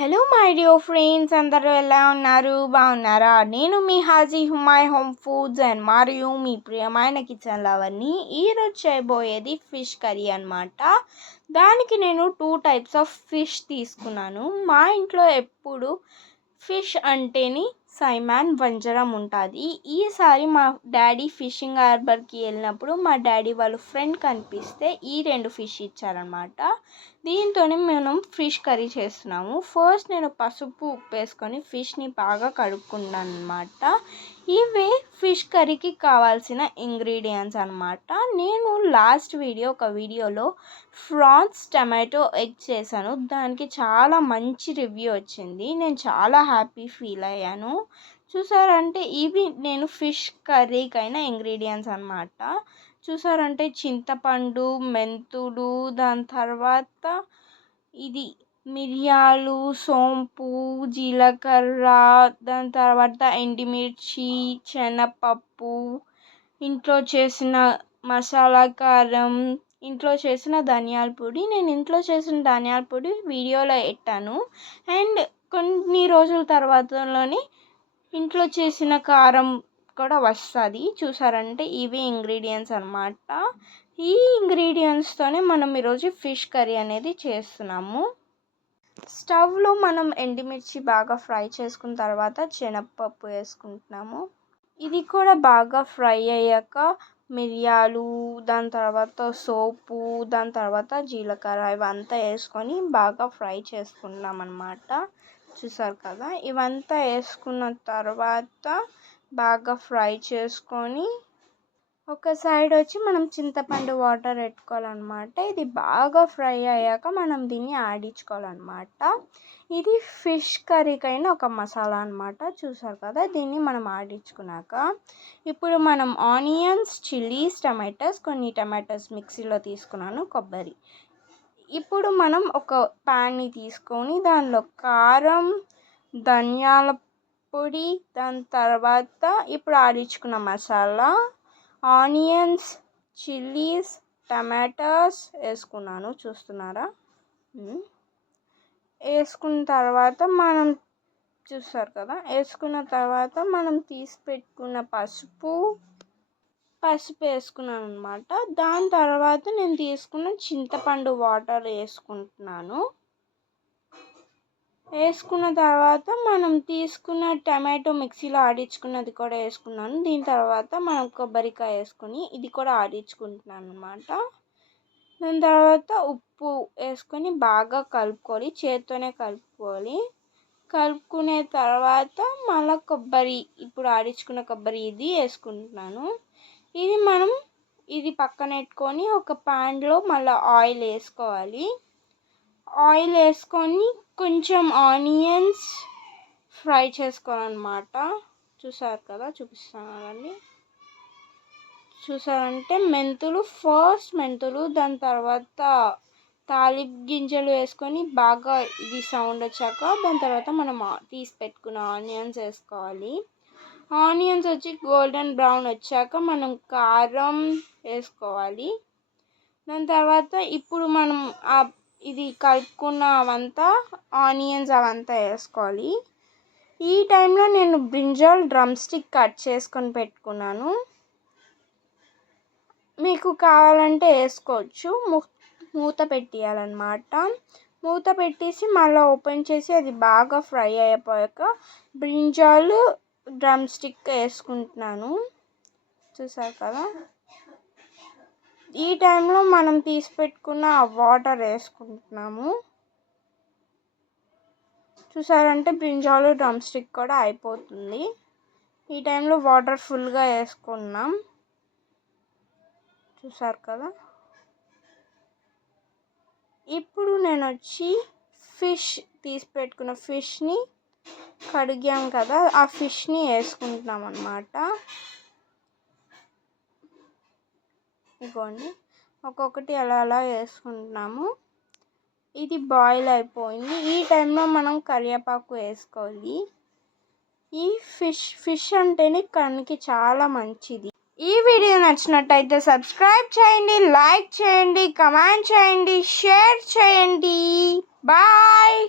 Hello my dear friends, అందరూ ఎలా ఉన్నారు? బాగున్నారా? నేను మీ హాజీ హుమాయ్ హోమ్ ఫుడ్స్ అండ్ మరియు మీ ప్రియమైన కిచెన్ లవర్ని. ఈరోజు చేయబోయేది ఫిష్ కర్రీ అనమాట. దానికి నేను 2 టైప్స్ ఆఫ్ ఫిష్ తీసుకున్నాను. మా ఇంట్లో ఎప్పుడు ఫిష్ అంటేని సైమాన్ వంజరం ఉంటుంది. ఈసారి మా డాడీ ఫిషింగ్ హార్బర్కి వెళ్ళినప్పుడు మా డాడీ వాళ్ళ ఫ్రెండ్ కనిపిస్తే ఈ 2 ఫిష్ ఇచ్చారనమాట. దీంతోనే మనం ఫిష్ కర్రీ చేస్తున్నాము. ఫస్ట్ నేను పసుపు ఉప్పు వేసుకొని ఫిష్ని బాగా కడుక్కున్నాను అనమాట. ఇవే ఫిష్ కర్రీకి కావాల్సిన ఇంగ్రీడియంట్స్ అనమాట. నేను లాస్ట్ ఒక వీడియోలో ఫ్రాన్స్ టమాటో ఎగ్ చేశాను. దానికి చాలా మంచి రివ్యూ వచ్చింది. నేను చాలా హ్యాపీ ఫీల్ అయ్యాను. చూసారంటే ఇవి నేను ఫిష్ కర్రీకైనా ఇంగ్రీడియంట్స్ అనమాట. చూసారంటే చింతపండు, మెంతులు, దాని తర్వాత ఇది మిరియాలు, సోంపు, జీలకర్ర, దాని తర్వాత ఎండుమిర్చి, శనగపప్పు, ఇంట్లో చేసిన మసాలా కారం, ఇంట్లో చేసిన ధనియాల పొడి. నేను ఇంట్లో చేసిన ధనియాల పొడి వీడియోలో పెట్టాను. అండ్ కొన్ని రోజుల తర్వాతలోనే ఇంట్లో చేసిన కారం కూడా వస్తుంది. చూసారంటే ఇవి ఇంగ్రీడియంట్స్ అనమాట. ఈ ఇంగ్రీడియంట్స్తోనే మనం ఈరోజు ఫిష్ కర్రీ అనేది చేస్తున్నాము. స్టవ్లో మనం ఎండుమిర్చి బాగా ఫ్రై చేసుకున్న తర్వాత శనగపప్పు వేసుకుంటున్నాము. ఇది కూడా బాగా ఫ్రై అయ్యాక మిరియాలు, దాని తర్వాత సోపు, దాని తర్వాత జీలకర్ర ఇవంతా వేసుకొని బాగా ఫ్రై చేసుకుంటున్నాం అన్నమాట. చూసారు కదా, ఇవంతా వేసుకున్న తర్వాత బాగా ఫ్రై చేసుకొని ఒక సైడ్ వచ్చి మనం చింతపండు వాటర్ పెట్టుకోవాలన్నమాట. ఇది బాగా ఫ్రై అయ్యాక మనం దీన్ని ఆడించుకోవాలన్నమాట. ఇది ఫిష్ కర్రీకైనా ఒక మసాలా అనమాట. చూసారు కదా, దీన్ని మనం ఆడించుకున్నాక ఇప్పుడు మనం ఆనియన్స్, చిల్లీస్, కొన్ని టమాటోస్ మిక్సీలో తీసుకున్నాను, కొబ్బరి. ఇప్పుడు మనం ఒక ప్యాన్ని తీసుకొని దానిలో కారం, ధనియాల పొడి, దాని తర్వాత ఇప్పుడు ఆడించుకున్న మసాలా, ఆనియన్స్, చిల్లీస్, టమాటాస్ వేసుకున్నాను. చూస్తున్నారా? వేసుకున్న తర్వాత మనం చూస్తారు కదా, వేసుకున్న తర్వాత మనం తీసి పెట్టుకున్న పసుపు వేసుకున్నాను అనమాట. దాని తర్వాత నేను తీసుకున్న చింతపండు వాటర్ వేసుకుంటున్నాను. వేసుకున్న తర్వాత మనం తీసుకున్న టమాటో మిక్సీలో ఆడించుకున్నది కూడా వేసుకున్నాను. దీని తర్వాత మనం కొబ్బరికాయ వేసుకొని ఇది కూడా ఆడించుకుంటున్నాను అనమాట. దాని తర్వాత ఉప్పు వేసుకొని బాగా కలుపుకోవాలి, చేత్తోనే కలుపుకోవాలి. కలుపుకునే తర్వాత మళ్ళీ కొబ్బరి, ఇప్పుడు ఆడించుకున్న కొబ్బరి ఇది వేసుకుంటున్నాను. ఇది పక్కన పెట్టుకొని ఒక ప్యాన్లో మళ్ళీ ఆయిల్ వేసుకోవాలి. ఆయిల్ వేసుకొని కొంచెం ఆనియన్స్ ఫ్రై చేసుకోవాలన్నమాట. చూసారు కదా, చూపిస్తాను అవన్నీ. చూసారంటే మెంతులు, దాని తర్వాత తాలింపు గింజలు వేసుకొని బాగా ఇది సౌండ్ వచ్చాక దాని తర్వాత మనం తీసి పెట్టుకున్న ఆనియన్స్ వేసుకోవాలి. ఆనియన్స్ వచ్చి గోల్డెన్ బ్రౌన్ వచ్చాక మనం కారం వేసుకోవాలి. దాని తర్వాత ఇప్పుడు మనం ఇది కలుపుకున్న అవంతా ఆనియన్స్ అవంతా వేసుకోవాలి. ఈ టైంలో నేను బ్రింజాల్ డ్రమ్ స్టిక్ కట్ చేసుకొని పెట్టుకున్నాను. మీకు కావాలంటే వేసుకోవచ్చు. మూత పెట్టేయాలన్నమాట. మూత పెట్టేసి మళ్ళీ ఓపెన్ చేసి అది బాగా ఫ్రై అయిపోయాక బ్రింజాల్ డ్రమ్ స్టిక్ వేసుకుంటున్నాను. చూసారు కదా, ఈ టైంలో మనం తీసి పెట్టుకున్న వాటర్ వేసుకుంటున్నాము. చూసారంటే బ్రింజాల్ డ్రమ్ స్టిక్ కూడా అయిపోతుంది. ఈ టైంలో వాటర్ ఫుల్గా వేసుకున్నాం. చూసారు కదా, ఇప్పుడు నేను వచ్చి తీసి పెట్టుకున్న ఫిష్ని కడిగాం కదా, ఆ ఫిష్ని వేసుకుంటున్నాం అన్నమాట. ఇదిగోండి, ఒక్కొక్కటి అలా వేసుకుంటున్నాము. ఇది బాయిల్ అయిపోయింది. ఈ టైంలో మనం కరివేపాకు వేసుకోవాలి. ఈ ఫిష్ అంటేనే కన్నుకి చాలా మంచిది. ఈ వీడియో నచ్చినట్టయితే సబ్స్క్రైబ్ చేయండి, లైక్ చేయండి, కామెంట్ చేయండి, షేర్ చేయండి. బాయ్.